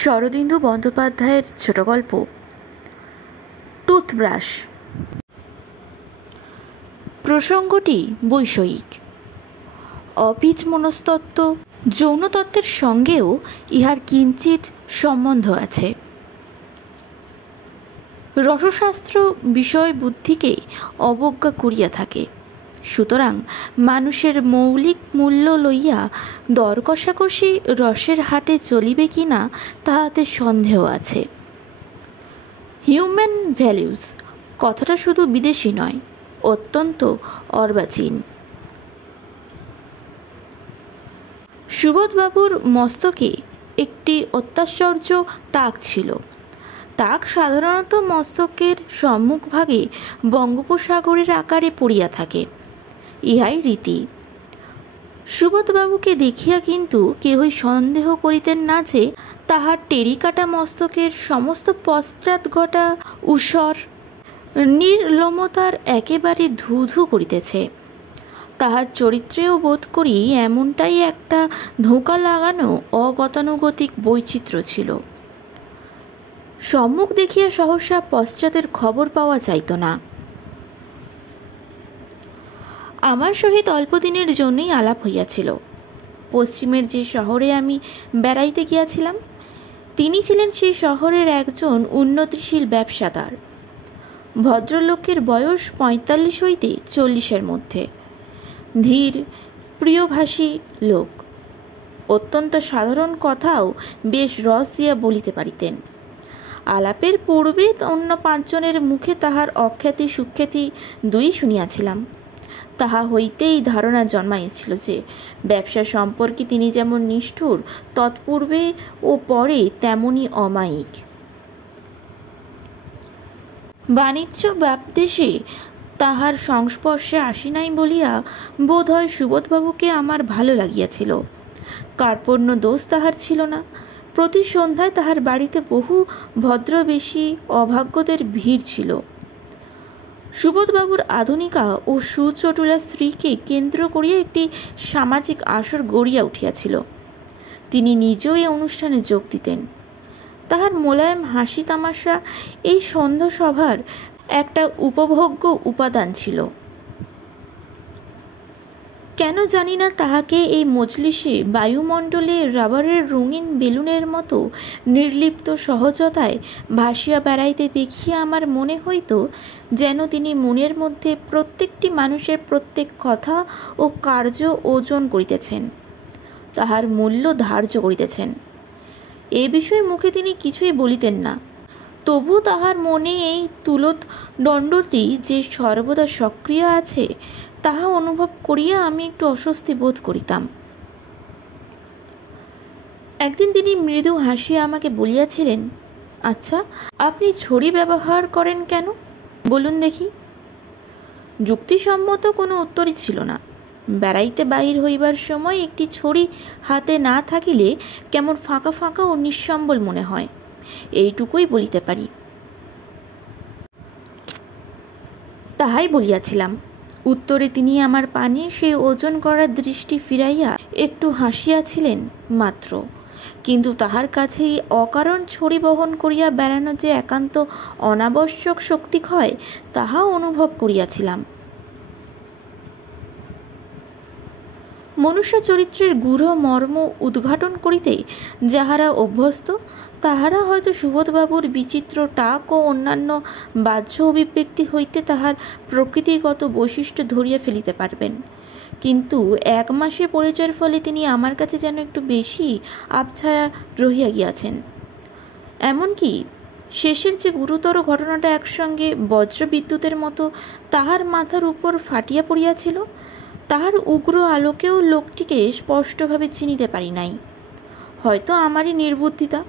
শরদিন্দু বন্দ্যোপাধ্যায়ের ছোট গল্প টুথব্রাশ। প্রসঙ্গটি বৈষয়িক। অবীজ মনস্তত্ত্ব যৌনতত্ত্বের সঙ্গেও ইহার কিঞ্চিৎ সম্বন্ধ আছে। রসশাস্ত্র বিষয় বুদ্ধিকে অবজ্ঞা করিয়া থাকে, সুতরাং মানুষের মৌলিক মূল্য লইয়া দর কষাকষি রসের হাটে চলিবে কিনা তাহাতে সন্দেহ আছে। হিউম্যান ভ্যালুস কথাটা শুধু বিদেশি নয়, অত্যন্ত অর্বাচীন। সুবোধবাবুর মস্তকে একটি অত্যাশ্চর্য টাক ছিল। টাক সাধারণত মস্তকের সম্মুখভাগে বঙ্গোপসাগরের আকারে পড়িয়া থাকে, ইহাই রীতি। সুবোধবাবুকে দেখিয়া কিন্তু কেহই সন্দেহ করিতেন না যে তাহার টেরিকাটা মস্তকের সমস্ত পশ্চাৎগটা ঊষর নির্লোমতার একেবারে ধূ ধূ করিতেছে। তাহার চরিত্রেও বোধ করি এমনটাই একটা ধোঁকা লাগানো অগতানুগতিক বৈচিত্র্য ছিল। সম্মুখ দেখিয়া সহসা পশ্চাতের খবর পাওয়া যাইত না। আমার সহিত অল্পদিনের জন্যই আলাপ হইয়াছিল। পশ্চিমের যে শহরে আমি বেড়াইতে গিয়াছিলাম, তিনি ছিলেন সেই শহরের একজন উন্নতিশীল ব্যবসাদার। ভদ্রলোকের বয়স ৪৫ হইতে ৪০-এর মধ্যে। ধীর প্রিয়ভাষী লোক, অত্যন্ত সাধারণ কথাও বেশ রস দিয়া বলিতে পারিতেন। আলাপের পূর্বে অন্য ৫ জনের মুখে তাহার অখ্যাতি সুখ্যাতি দুই শুনিয়াছিলাম। তাহা হইতেই ধারণা জন্মাইয়াছিল যে ব্যবসা সম্পর্কে তিনি যেমন নিষ্ঠুর, তৎপূর্বে ও পরে তেমনি অমায়িক। বাণিজ্য ব্যাপদেশে তাহার সংস্পর্শে আসি নাই বলিয়া বোধ হয় সুবোধবাবুকে আমার ভালো লাগিয়াছিল। কার্পণ্য দোষ তাহার ছিল না। প্রতি সন্ধ্যায় তাহার বাড়িতে বহু ভদ্রবেশী অভাগ্যদের ভিড় ছিল। সুবোধবাবুর আধুনিকা ও সুচটুলা স্ত্রীকে কেন্দ্র করিয়া একটি সামাজিক আসর গড়িয়া উঠিয়াছিল। তিনি নিজেও এই অনুষ্ঠানে যোগ দিতেন। তাহার মোলায়েম হাসি তামাশা এই সন্ধ্যা সভার একটা উপভোগ্য উপাদান ছিল। কেন জানি না তাহাকে এই মজলিসে বায়ুমণ্ডলে রাবারের রঙিন বেলুনের মতো নির্লিপ্ত সহজতায় ভাসিয়া বেড়াইতে দেখিয়া আমার মনে হইত যেন তিনি মনের মধ্যে প্রত্যেকটি মানুষের প্রত্যেক কথা ও কার্য ওজন করিতেছেন, তাহার মূল্য ধার্য করিতেছেন। এ বিষয়ে মুখে তিনি কিছুই বলিতেন না, তবু তাহার মনে এই তুলত দণ্ডটি যে সর্বদা সক্রিয় আছে তাহা অনুভব করিয়া আমি একটু অস্বস্তি বোধ করিতাম। একদিন তিনি মৃদু হাসিয়া আমাকে বলিয়াছিলেন, আচ্ছা, আপনি ছড়ি ব্যবহার করেন কেন বলুন দেখি। যুক্তিসম্মত কোনো উত্তরই ছিল না। বেড়াইতে বাহির হইবার সময় একটি ছড়ি হাতে না থাকিলে কেমন ফাঁকা ফাঁকা ও নিঃসম্বল মনে হয়, এইটুকুই বলিতে পারি। তাহাই বলিয়াছিলাম। উত্তরে তিনি আমার পানে সেই ওজন করার দৃষ্টি ফিরাইয়া একটু হাসিয়াছিলেন মাত্র, কিন্তু তাহার কাছেই অকারণ ছড়ি বহন করিয়া বেড়ানো যে একান্ত অনাবশ্যক শক্তি হয় তাহা অনুভব করিয়াছিলাম। মনুষ্য চরিত্রের গূঢ় মর্ম উদ্ঘাটন করিতে যাহারা অভ্যস্ত তাহারা হয়তো সুবোধবাবুর বিচিত্র টাক ও অন্যান্য বাহ্য অভিব্যক্তি হইতে তাহার প্রকৃতিগত বৈশিষ্ট্য ধরিয়া ফেলিতে পারবেন, কিন্তু ১ মাসের পরিচয়ের ফলে তিনি আমার কাছে যেন একটু বেশি আবছায়া রহিয়া গিয়াছেন। এমনকি শেষের যে গুরুতর ঘটনাটা একসঙ্গে বজ্রবিদ্যুতের মতো তাহার মাথার উপর ফাটিয়া পড়িয়াছিল, তাহার উগ্র আলোকেও লোকটিকে স্পষ্টভাবে চিনিতে পারি নাই। হয়তো আমারই নির্বুদ্ধিতা,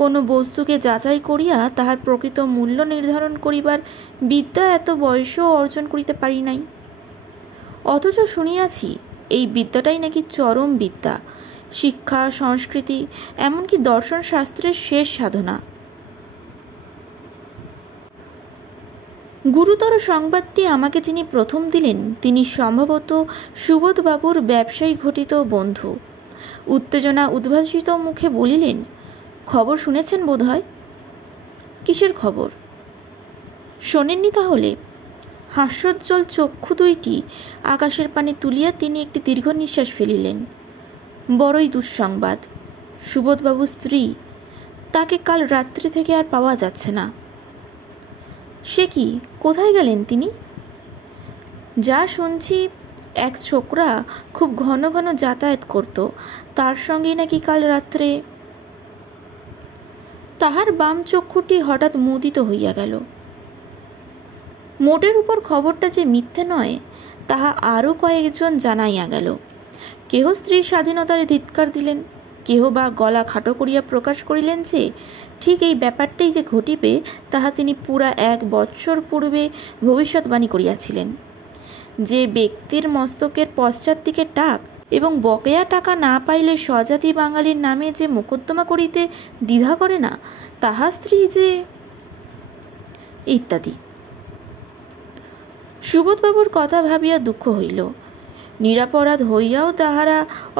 কোনো বস্তুকে যাচাই করিয়া তাহার প্রকৃত মূল্য নির্ধারণ করিবার বিদ্যা এত বয়সেও অর্জন করিতে পারি নাই। অথচ শুনিয়াছি এই বিদ্যাটাই নাকি চরম বিদ্যা, শিক্ষা, সংস্কৃতি, এমনকি দর্শন শাস্ত্রের শেষ সাধনা। গুরুতর সংবাদটি আমাকে যিনি প্রথম দিলেন তিনি সম্ভবত সুবোধবাবুর ব্যবসায়ী ঘটিত বন্ধু। উত্তেজনা উদ্ভাসিত মুখে বলিলেন, খবর শুনেছেন বোধ হয়। কিসের খবর? শোনেননি তাহলে? হাস্যোজ্জ্বল চক্ষু দুইটি আকাশের পানে তুলিয়া তিনি একটি দীর্ঘ নিঃশ্বাস ফেলিলেন। বড়ই দুঃসংবাদ। সুবোধবাবুর স্ত্রী, তাকে কাল রাত্রি থেকে আর পাওয়া যাচ্ছে না। সে কি, কোথায় গেলেন তিনি? যা শুনছি, এক ছোকরা খুব ঘন ঘন যাতায়াত করত, তার সঙ্গেই নাকি কাল রাত্রে। তাহার বাম চক্ষুটি হঠাৎ মুদিত হইয়া গেল। মোটের উপর খবরটা যে মিথ্যে নয়, তাহা আরও কয়েকজন জানাইয়া গেল। কেহ স্ত্রীর স্বাধীনতার ধিৎকার দিলেন, কেহ বা গলা খাটো করিয়া প্রকাশ করিলেন যে ঠিক এই ব্যাপারটাই যে ঘটিবে, তাহা তিনি পুরা 1 বৎসর পূর্বে ভবিষ্যৎবাণী করিয়াছিলেন। যে ব্যক্তির মস্তকের পশ্চাৎ দিকে টাক এবং বকেয়া টাকা না পাইলে স্বজাতি বাঙালির নামে যে মোকদ্দমা করিতে দ্বিধা করে না, তাহা স্ত্রী যে, ইত্যাদি। সুবোধবাবুর কথা ভাবিয়া দুঃখ হইল। নিরাপরাধ হইয়াও তাহারা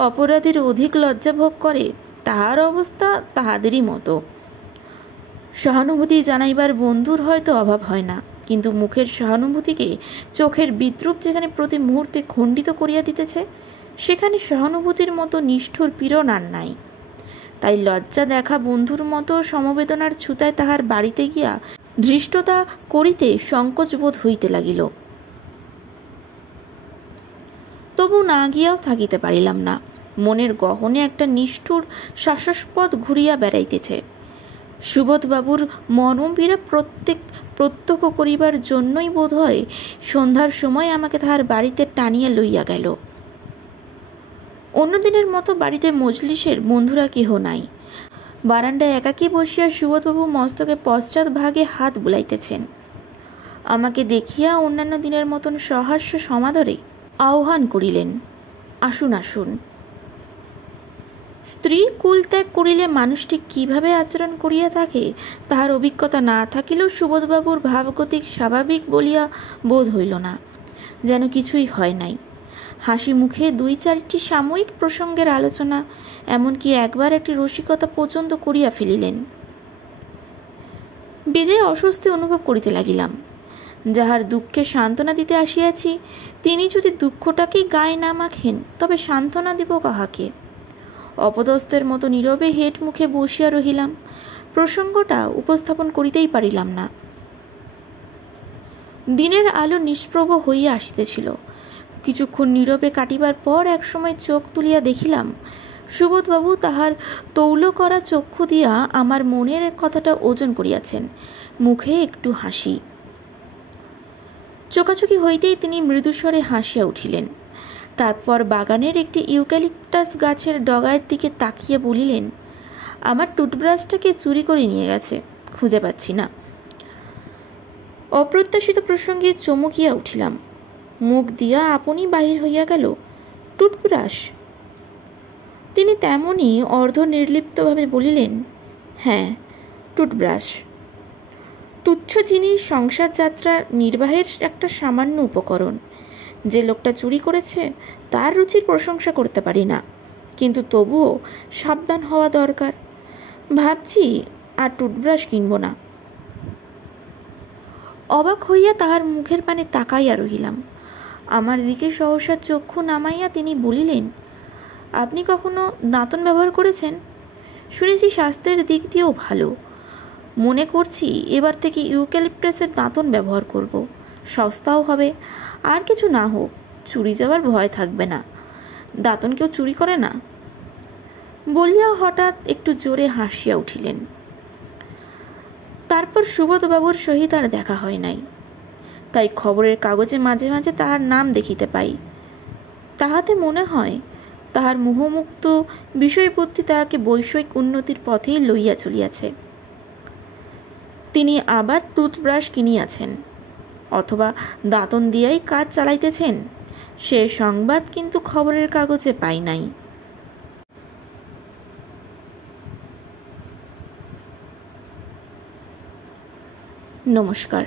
অপরাধীর অধিক লজ্জা ভোগ করে, তাহার অবস্থা তাহাদেরই মতো। সহানুভূতি জানাইবার বন্ধুর হয়তো অভাব হয় না, কিন্তু মুখের সহানুভূতিকে চোখের বিদ্রূপ যেখানে প্রতি মুহূর্তে খণ্ডিত করিয়া দিতেছে, সেখানে সহানুভূতির মতো নিষ্ঠুর পীড়ন আর নাই। তাই লজ্জা দেখা বন্ধুর মতো সমবেদনার ছুতায় তাহার বাড়িতে গিয়া ধৃষ্টতা করিতে সংকোচ বোধ হইতে লাগিল। তবু না গিয়াও থাকিতে পারিলাম না। মনের গহনে একটা নিষ্ঠুর শ্বাসস্পদ ঘুরিয়া বেড়াইতেছে। সুবোধবাবুর মর্মপীড়া প্রত্যক্ষ করিবার জন্যই বোধ হয় সন্ধ্যার সময় আমাকে তাহার বাড়িতে টানিয়া লইয়া গেল। অন্যদিনের মতো বাড়িতে মজলিসের বন্ধুরা কেহ নাই। বারান্দায় একাকী বসিয়া সুবোধবাবু মস্তকে পশ্চাৎ ভাগে হাত বুলাইতেছেন। আমাকে দেখিয়া অন্যান্য দিনের মতন সহাস্য সমাদরে আহ্বান করিলেন, আসুন আসুন। স্ত্রী কুল ত্যাগ করিলে মানুষটি কিভাবে আচরণ করিয়া থাকে, তাহার অভিজ্ঞতা না থাকিলেও সুবোধবাবুর ভাবগতিক স্বাভাবিক বলিয়া বোধ হইল না, যেন কিছুই হয় নাই। হাসি মুখে 2-4টি সাময়িক প্রসঙ্গের আলোচনা, এমনকি একবার একটি রসিকতা পর্যন্ত করিয়া ফেলিলেন। বেজায় অস্বস্তি অনুভব করিতে লাগিলাম। যাহার দুঃখে সান্ত্বনা দিতে আসিয়াছি, তিনি যদি দুঃখটাকেই গায়ে না মাখেন, তবে সান্ত্বনা দিব কাহাকে? অপদস্থের মতো নীরবে হেঁট মুখে বসিয়া রহিলাম। প্রসঙ্গটা উপস্থাপন করিতেই পারিলাম না। দিনের আলো নিষ্প্রভ হইয়া আসিতেছিল। কিছুক্ষণ নীরবে কাটিবার পর একসময় চোখ তুলিয়া দেখিলাম সুবোধবাবু তাহার তৌল করা চক্ষু দিয়া আমার মনের কথাটা ওজন করিয়াছেন। মুখে একটু হাসি। চোখাচোখি হইতেই তিনি মৃদুস্বরে হাসিয়া উঠিলেন। তারপর বাগানের একটি ইউক্যালিপটাস গাছের ডগায়ের দিকে তাকিয়ে বলিলেন, আমার টুথব্রাশটাকে চুরি করে নিয়ে গেছে, খুঁজে পাচ্ছি না। অপ্রত্যাশিত প্রসঙ্গে চমকিয়া উঠিলাম। মুখ দিয়া আপনি বাহির হইয়া গেল, টুথব্রাশ? তিনি তেমনই অর্ধ নির্লিপ্তভাবে বলিলেন, হ্যাঁ, টুথব্রাশ। তুচ্ছ জিনিস সংসার যাত্রা নির্বাহের একটা সামান্য উপকরণ। যে লোকটা চুরি করেছে তার রুচির প্রশংসা করতে পারি না, কিন্তু তবুও সাবধান হওয়া দরকার। ভাবছি আর টুথব্রাশ কিনব না। অবাক হইয়া তাহার মুখের পানে তাকাইয়া রহিলাম। আমার দিকে সহসা চক্ষু নামাইয়া তিনি বলিলেন, আপনি কখনো দাঁতন ব্যবহার করেছেন? শুনেছি স্বাস্থ্যের দিক দিয়েও ভালো। মনে করছি এবার থেকে ইউক্যালিপটাসের দাঁতন ব্যবহার করব। সস্তাও হবে, আর কিছু না হোক চুরি যাওয়ার ভয় থাকবে না। দাঁতন কেউ চুরি করে না। বলিয়া হঠাৎ একটু জোরে হাসিয়া উঠিলেন। তারপর সুবোধবাবুর সহিত আর দেখা হয় নাই। তাই খবরের কাগজে মাঝে মাঝে তাহার নাম দেখিতে পাই। তাহাতে মনে হয় তাহার মোহমুক্ত বিষয়বুদ্ধি তাহাকে বৈষয়িক উন্নতির পথেই লইয়া চলিয়াছে। তিনি আবার টুথব্রাশ কিনিয়াছেন, অথবা দাঁতন দিয়াই কাজ চালাইতেছেন, সে সংবাদ কিন্তু খবরের কাগজে পাই নাই। নমস্কার।